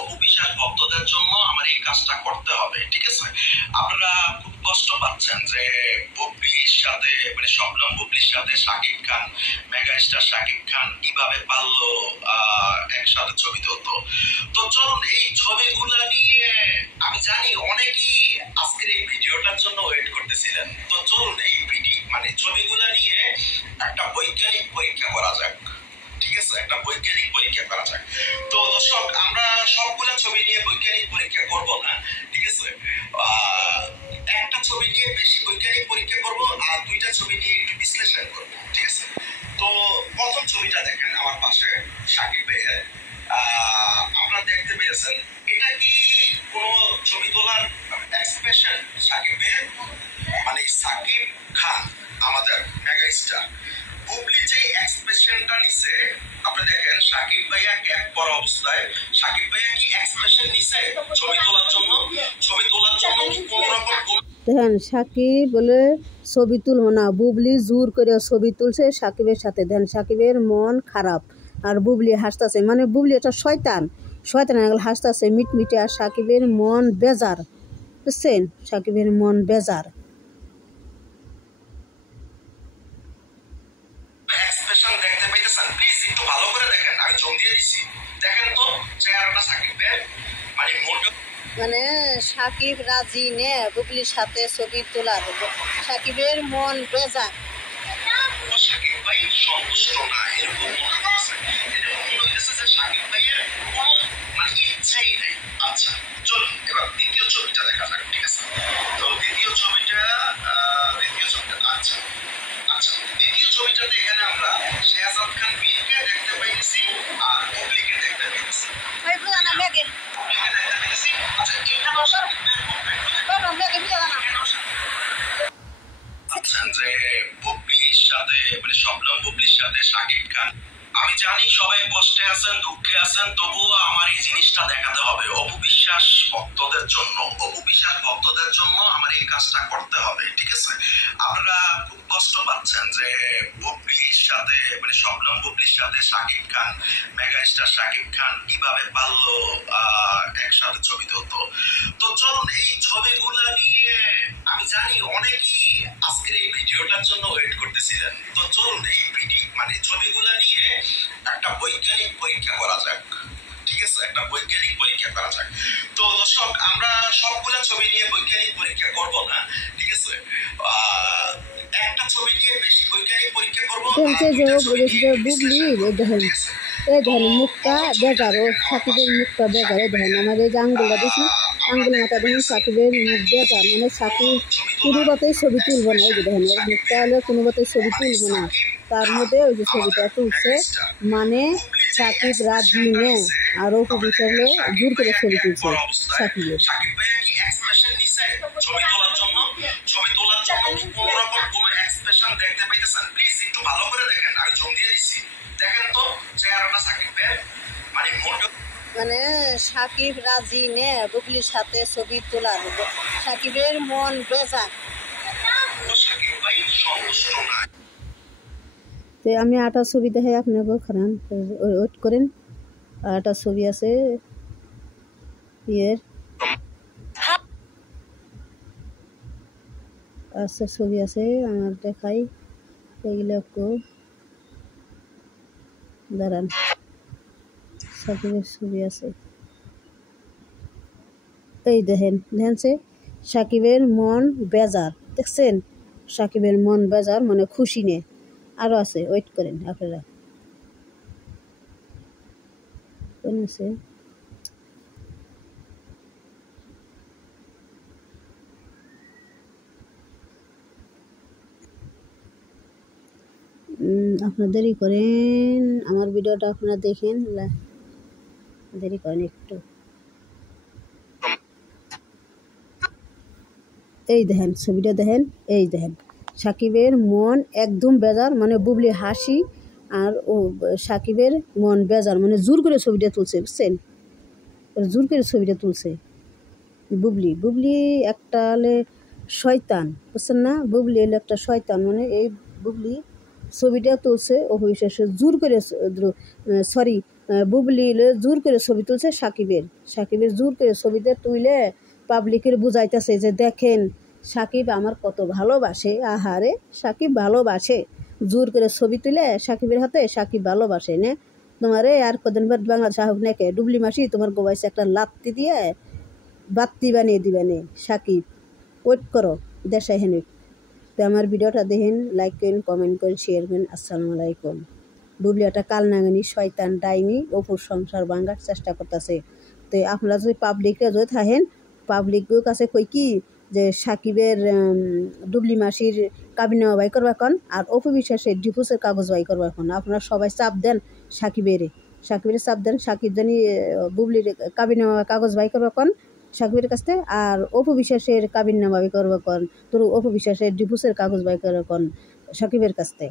অপবিশ্বাস ভক্তদের জন্য আমার এই কাজটা করতে হবে, ঠিক আছে? আপনারা খুব কষ্ট পাচ্ছেন যে বুবলির সাথে মানে শবনম বুবলির সাথে শাকিব খান, মেগা স্টার শাকিব খান কিভাবে পারলো একসাথে ছবি তুলতো। তো চলুন এই ছবিগুলো নিয়ে, আমি জানি অনেকেই আজকের এই ভিডিওটার জন্য ওয়েট করতেছিলেন। তো চলুন এই ছবিগুলো নিয়ে একটা বৈজ্ঞানিক পরীক্ষা করা যাক, ঠিক আছে? একটা বৈজ্ঞানিক পরীক্ষা করা যাক। তো দর্শক, আমরা সবগুলা ছবি নিয়ে বৈজ্ঞানিক পরীক্ষা করব না, ঠিক আছে? একটা ছবি নিয়ে বেশি বৈজ্ঞানিক পরীক্ষা করব, আর দুইটা ছবি নিয়ে একটু বিশ্লেষণ করব, ঠিক আছে? তো প্রথম ছবিটা দেখেন আমার পাশে শাকিব ভাইয়ের, আপনারা দেখতে পেয়েছেন এটা কি কোন ছবি তোলার এক্সপ্রেশন? শাকিবের মানে শাকিব খান আমাদের মেগা স্টার বুবলি যে এক্সপ্রেশনটা নিছে, আপনি দেখেন শাকিব ভাইয়া ক্যাপ পরা অবস্থায় শাকিব ভাইয়া কি এক্সপ্রেশন নিছে ছবি তোলার জন্য? কি কোন রকম দেখেন সাকিব বলে ছবি তুলবো না, বুবলি জোর করে ছবি তুলছে সাকিবের সাথে। দেখেন সাকিবের মন খারাপ আর বুবলি হাসতেছে, মানে বুবলি একটা শয়তান হাসতেছে মিটমিটে, আর সাকিবের মন বেজার, বুঝছেন? সাকিবের মন বেজার। এক্সপ্রেশন দেখতে পাইতেছেন? প্লিজ একটু ভালো করে দেখেন, আমি জম দিয়ে দিছি। দেখেন তো চেহারাটা সাকিবের, মানে সাকিব রাজি নে বুবলির সাথে ছবি তোলার, সাকিবের মন বেজার। সাকিব ভাই সন্তুষ্ট না, এরকম মনে হচ্ছে যে সাকিব ভাইয়ের কোনো ইচ্ছাই নেই। আচ্ছা চলুন এবার দ্বিতীয় ছবিটা দেখা যাক, ঠিক আছে? তো দ্বিতীয় ছবিটা দ্বিতীয় ছবিটাতে এখানে আমরা শেহজাদ খান মীরকে দেখতে পাইছি আর বুবলিকে দেখতে পাইছি। যে বুবলির সাথে মানে শবনম বুবলির সাথে শাকিব খান, আমি জানি সবাই কষ্টে আছেন, দুঃখে আছেন, তবুও আমার এই জিনিসটা দেখাতে হবে। অপবিশ্বাস ভক্তদের জন্য আমার এই কাজটা করতে হবে, ঠিক আছে? আপনারা খুব কষ্ট পাচ্ছেন যে বুবলির সাথে মানে শবনম বুবলির সাথে শাকিব খান, মেগা স্টার শাকিব খান কিভাবে পারলো একসাথে ছবি তুলতো। তো চলুন এই ছবিগুলা নিয়ে, আমি জানি অনেকেই আজকের এই ভিডিওটার জন্য ওয়েট করতেছিলেন। তো চলুন এই ছবিগুলা নিয়ে একটা বৈজ্ঞানিক পরীক্ষা করা যাক, ঠিক আছে? একটা বৈজ্ঞানিক পরীক্ষা করা যাক। তো দর্শক, আমরা সবগুলা ছবি নিয়ে বৈজ্ঞানিক পরীক্ষা করব না, ঠিক আছে? একটা ছবি নিয়ে বেশি বৈজ্ঞানিক পরীক্ষা করব। বুবলি দেখেন মুখটা বেজার, ও সাকিবের মুখটা বেজার। দেখেন আমার এই যে আঙ্গুলটা দেখি, আঙ্গুল মাথা দেখেন সাকিবের মুখ বেজার, মানে সাকিব কোনো মতেই ছবি তুলবো না। এই যে দেখেন ওর মুখটা হলে কোনো মতেই ছবি তুলবো না। তার মধ্যে ওই যে ছবিটা তুলছে, মানে সাকিব রাজি নে আর ওকে বিষয়ে জোর করে ছবি তুলছে সাকিবের। ছবি তোলার জন্য কি কোন রকম কোন এক্সপ্রেশন দেখতে পাইতেছেন? প্লিজ একটু ভালো করে দেখেন, আমি জম দিয়ে দিছি। দেখেন তো চেহারাটা সাকিবের, মানে সাকিব রাজি নে বুবলির সাথে ছবি তোলার, সাকিবের মন বেজার। তো আমি আটা ছবি দেখাই আপনাকে, খারান ওয়েট করেন। আটা ছবি আছে ইয়ের, আচ্ছা ছবি আছে আমার দেখাই, এগুলো একটু দাঁড়ান। সাকিবের ছবি আছে, এই দেখেন সাকিবের মন বেজার, দেখছেন? সাকিবের মন বেজার মানে খুশি নে। আরও আছে, ওয়েট করেন আপনারা। কোন আছে? আপনারা দেরি করেন, আমার ভিডিওটা আপনারা দেখেন, দেরি করেন একটু। এই দেখেন ছবিটা দেখেন, এই দেখেন সাকিবের মন একদম বেজার, মানে বুবলি হাসি আর ও সাকিবের মন বেজার, মানে জোর করে ছবিটা তুলছে, বুঝছেন? জোর করে ছবিটা তুলছে বুবলি একটা হলে শয়তান, বুঝছেন না? বুবলি হলে একটা শয়তান, মানে এই বুবলি ছবিটা তুলছে অপবিশ্বাস জোর করে, বুবলি জোর করে ছবি তুলছে সাকিবের জোর করে ছবিতে তুলে পাবলিকের বুঝাইতেছে যে দেখেন সাকিব আমার কত ভালোবাসে। আহারে সাকিব ভালোবাসে, জোর করে ছবি তুলে সাকিবের হাতে সাকিব ভালোবাসে নে তোমারে আর কদিন পর বাংলাদেশ হোক নাকি ডুবলি মাসি তোমার গোবাইছে একটা লাত্তি দিয়ে বাত্তি বানিয়ে দিবে নে সাকিব। ওয়েট করো দেশে হেন। তো আমার ভিডিওটা দেখেন, লাইক করেন, কমেন্ট করেন, শেয়ার করেন। আসসালামু আলাইকুম। বুবলি একটা কালনাগানি শয়তান ডাইনি অপুর সংসার ভাঙার চেষ্টা করতেছে। তো আপনারা যদি পাবলিকে যদি থাকেন পাবলিকের কাছে কই কি যে সাকিবের ডুবলি মাসির কাবিননামা বাই করবা এখন আর অপু বিশ্বাসের ডিভোর্সের কাগজ বাই করবা এখন। আপনারা সবাই চাপ দেন সাকিবের চাপ দেন, সাকিব জানি বুবলির কাবিননামা কাগজ বাই করবা এখন সাকিবের কাছ থেকে, আর অপু বিশ্বাসের কাবিননামা বাই করবা এখন তোর অপু বিশ্বাসের ডিভোর্সের কাগজ বাই করবা এখন সাকিবের কাছ থেকে।